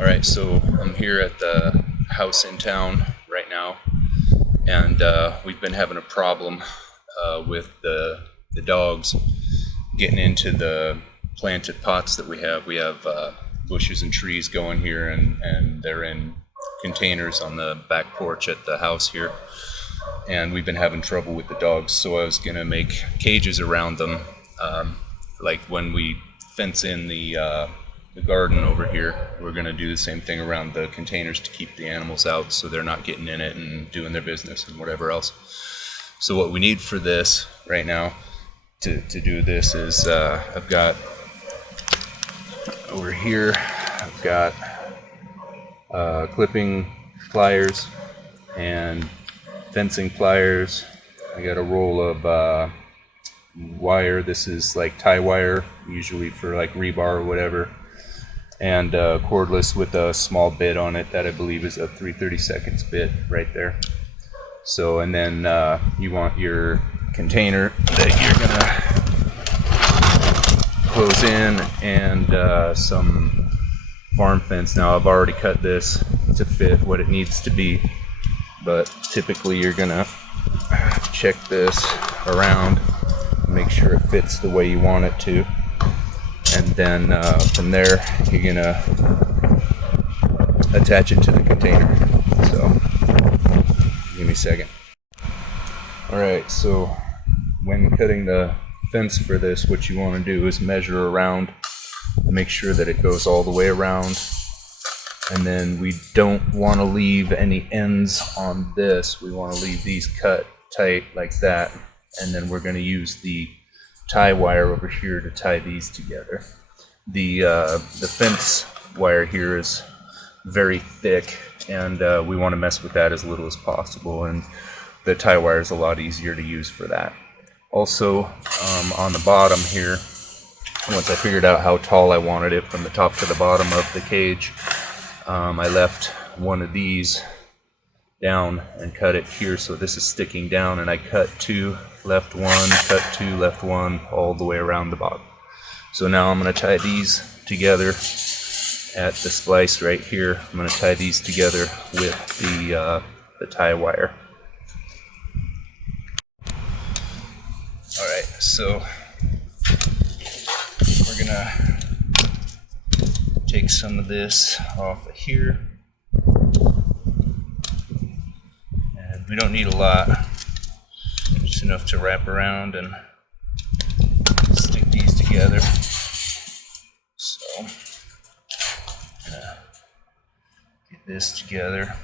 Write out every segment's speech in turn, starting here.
Alright, so I'm here at the house in town right now, and we've been having a problem with the dogs getting into the planted pots that we have. We have bushes and trees going here, and they're in containers on the back porch at the house here, and we've been having trouble with the dogs, so I was going to make cages around them, like when we fence in the garden over here. We're going to do the same thing around the containers to keep the animals out so they're not getting in it and doing their business and whatever else. So what we need for this right now to do this is I've got over here, I've got clipping pliers and fencing pliers. I got a roll of wire. This is like tie wire, usually for like rebar or whatever, and cordless with a small bit on it that I believe is a 3/32 bit right there. So, and then you want your container that you're gonna close in, and some farm fence. Now I've already cut this to fit what it needs to be, but typically you're gonna check this around, make sure it fits the way you want it to, and then from there you're gonna attach it to the container. So give me a second. Alright, so when cutting the fence for this, what you want to do is measure around and make sure that it goes all the way around, and then we don't want to leave any ends on this. We want to leave these cut tight like that, and then we're going to use the tie wire over here to tie these together. The fence wire here is very thick, and we want to mess with that as little as possible, and the tie wire is a lot easier to use for that. Also, on the bottom here, once I figured out how tall I wanted it from the top to the bottom of the cage, I left one of these down and cut it here, so this is sticking down, and I cut two, left one, cut two, left one, all the way around the bottom. So now I'm going to tie these together at the splice right here. I'm going to tie these together with the tie wire. Alright, so we're going to take some of this off of here. And we don't need a lot, just enough to wrap around and stick these together. So I'm gonna get this together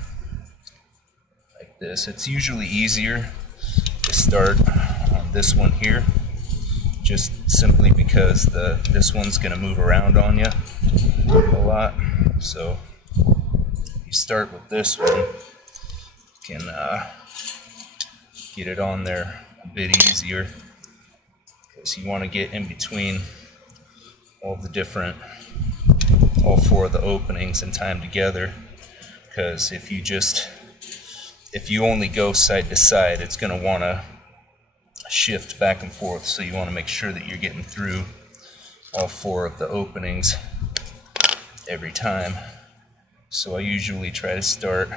like this. It's usually easier to start on this one here, just simply because this one's gonna move around on you a lot. So you start with this one, you can get it on there a bit easier, because you want to get in between all four of the openings and tie them together, because if you only go side to side, it's going to want to shift back and forth. So you want to make sure that you're getting through all four of the openings every time. So I usually try to start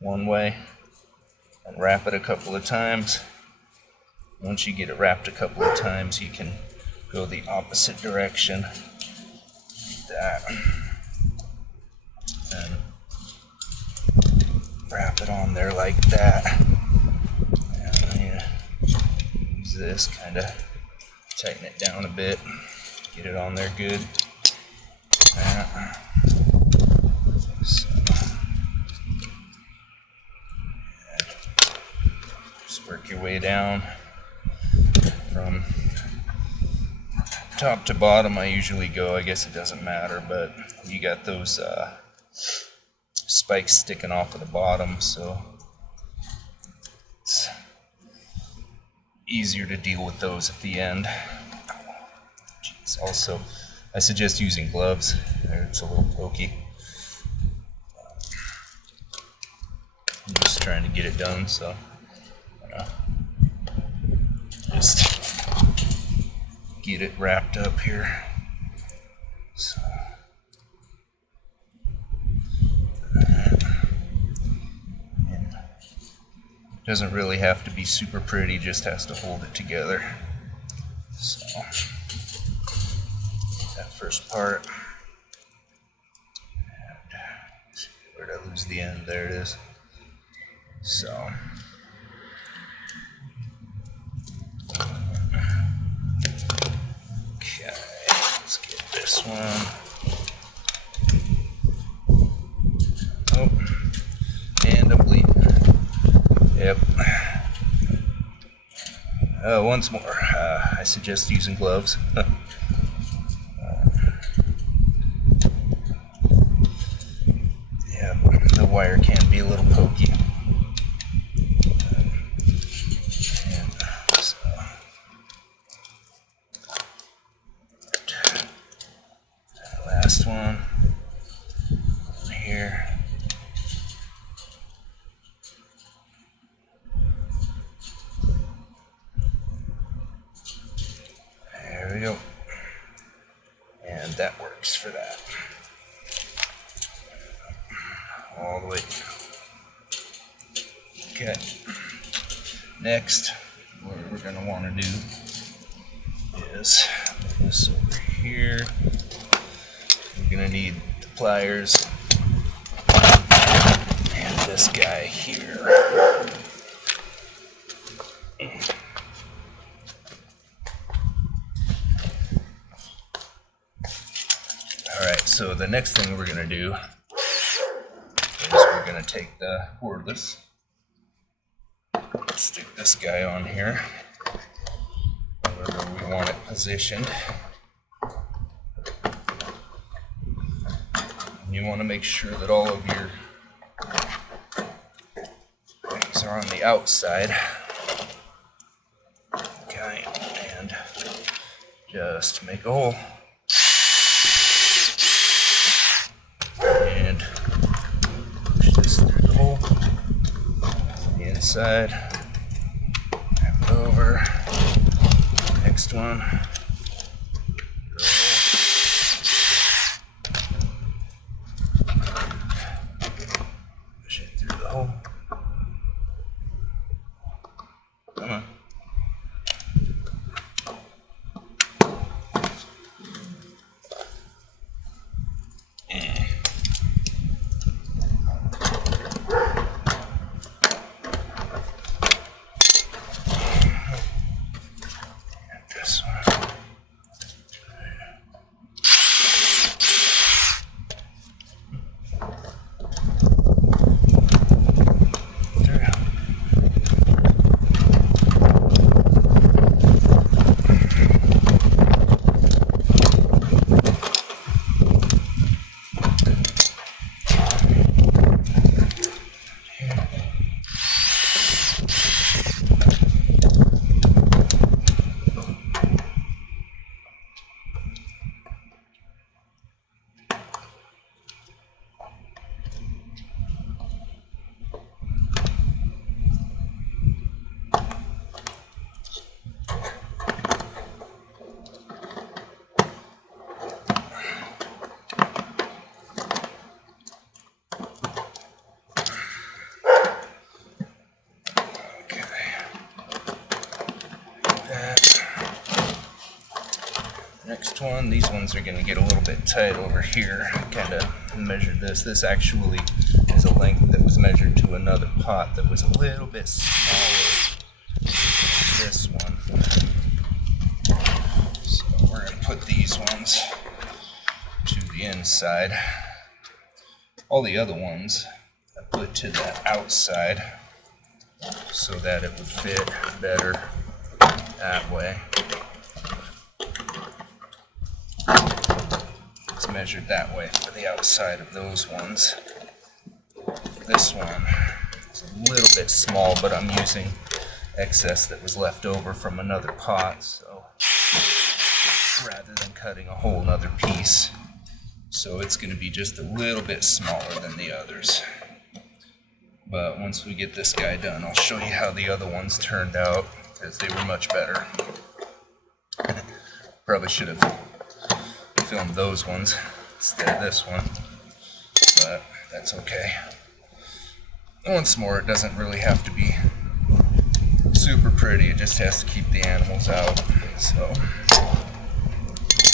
one way and wrap it a couple of times. Once you get it wrapped a couple of times, you can go the opposite direction like that, and wrap it on there like that. And I'm gonna use this, kind of tighten it down a bit, get it on there good. So, just work your way down from top to bottom. I usually go, I guess it doesn't matter, but you got those spikes sticking off of the bottom, so it's easier to deal with those at the end. Jeez. Also, I suggest using gloves. It's a little pokey. I'm just trying to get it done, so just get it wrapped up here. So Doesn't really have to be super pretty, just has to hold it together. So that first part. Where'd I lose the end? There it is. So okay, let's get this one. Oh, and I'm bleeding. Yep. Once more, I suggest using gloves. Yeah, the wire can be a little pokey. And so, last one here. There we go. And that works for that. All the way. Okay. Next, what we're going to want to do is put this over here. We're going to need the pliers and this guy here. Alright, so the next thing we're going to do is we're going to take the cordless, stick this guy on here, wherever we want it positioned. And you want to make sure that all of your things are on the outside. Okay, and just make a hole. And push this through the hole. The inside. Wrap it over. Next one. Push it through the hole. Come on. Next one, these ones are going to get a little bit tight over here. Kind of measured this. This actually is a length that was measured to another pot that was a little bit smaller than this one. So we're going to put these ones to the inside. All the other ones I put to the outside so that it would fit better that way. It's measured that way for the outside of those ones. This one is a little bit small, but I'm using excess that was left over from another pot, so rather than cutting a whole nother piece. So it's going to be just a little bit smaller than the others. But once we get this guy done, I'll show you how the other ones turned out, because they were much better. Probably should have filmed those ones instead of this one, but that's okay. Once more, it doesn't really have to be super pretty. It just has to keep the animals out. So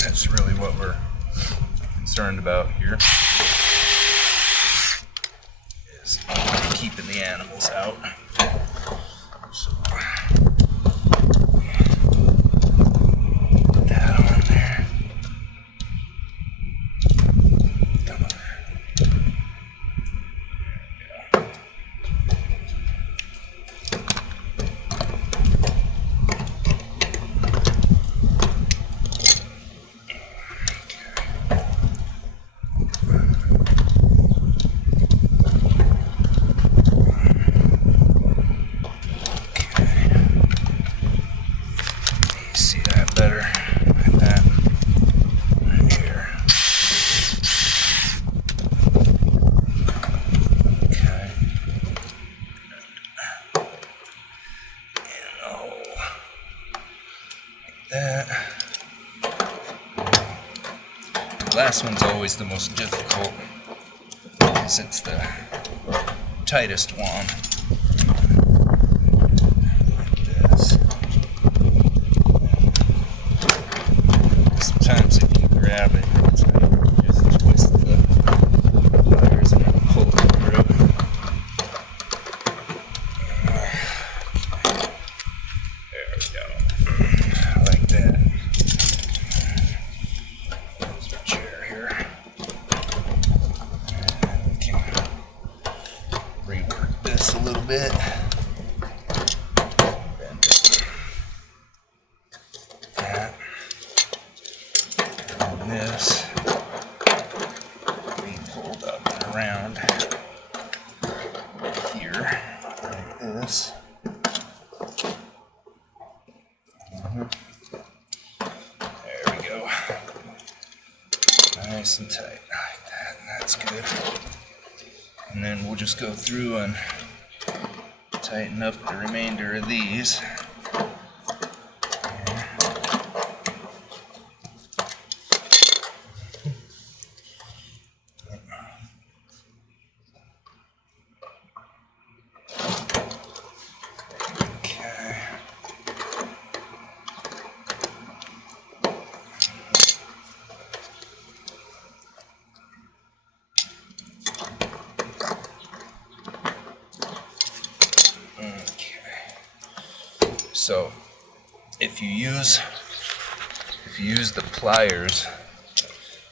that's really what we're concerned about here, is keeping the animals out. So put that on there. The last one's always the most difficult because it's the tightest one. Like this. Sometimes if you grab it, it's like you just twist the pliers and then pull it through. There we go. Like that. A little bit, bend it, that, and this, be pulled up and around here, like this. There we go. Nice and tight, like that, and that's good. And then we'll just go through and tighten up the remainder of these. So if you use the pliers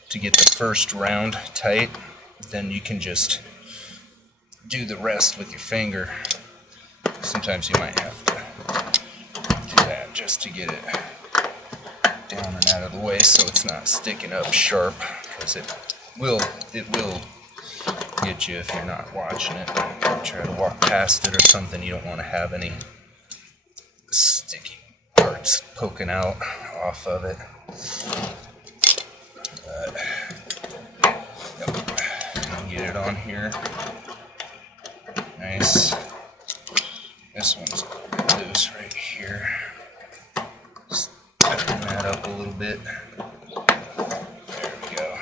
to get the first round tight, then you can just do the rest with your finger. Sometimes you might have to do that just to get it down and out of the way so it's not sticking up sharp, because it will get you if you're not watching it. Try to walk past it or something. You don't want to have any sticky parts poking out off of it. But yep, I'll get it on here. Nice. This one's loose right here. Just tighten that up a little bit. There we go.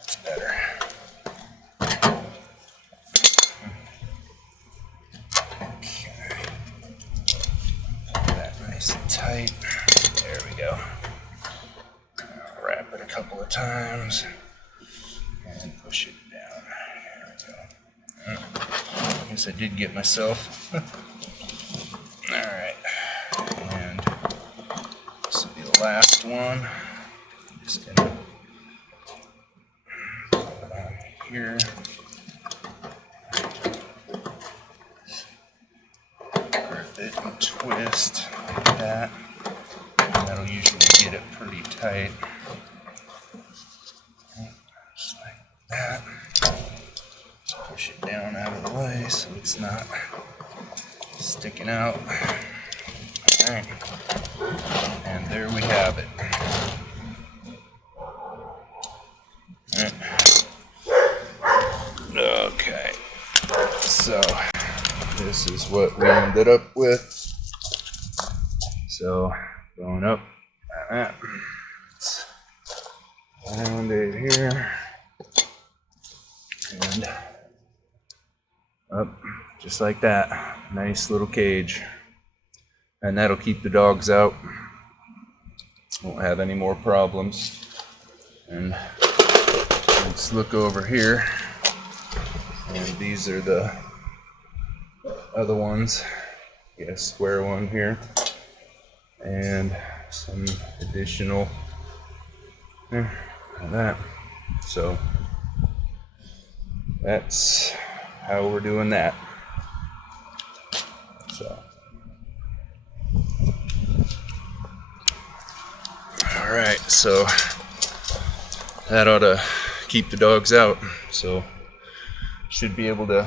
It's better. Tight. There we go. I'll wrap it a couple of times and push it down. There we go. I guess I did get myself. Alright. And this will be the last one. Just gonna put it on here. Grip it and twist like that. And that'll usually get it pretty tight. Just like that. Just push it down out of the way so it's not sticking out. Alright. And there we have it. Alright. Okay. So this is what we ended up with. So going up like that, around it here, and up just like that. Nice little cage. and that'll keep the dogs out. Won't have any more problems. And let's look over here, and these are the other ones. Get a square one here, and some additional there, like that. So that's how we're doing that. So all right, so that ought to keep the dogs out. So should be able to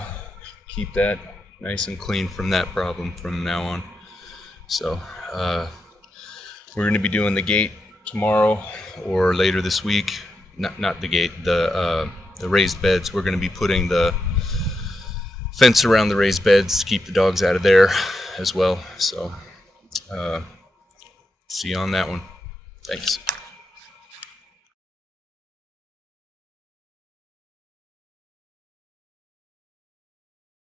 keep that nice and clean from that problem from now on. So we're going to be doing the gate tomorrow or later this week. Not the gate, the raised beds. We're going to be putting the fence around the raised beds to keep the dogs out of there as well. So see you on that one. Thanks.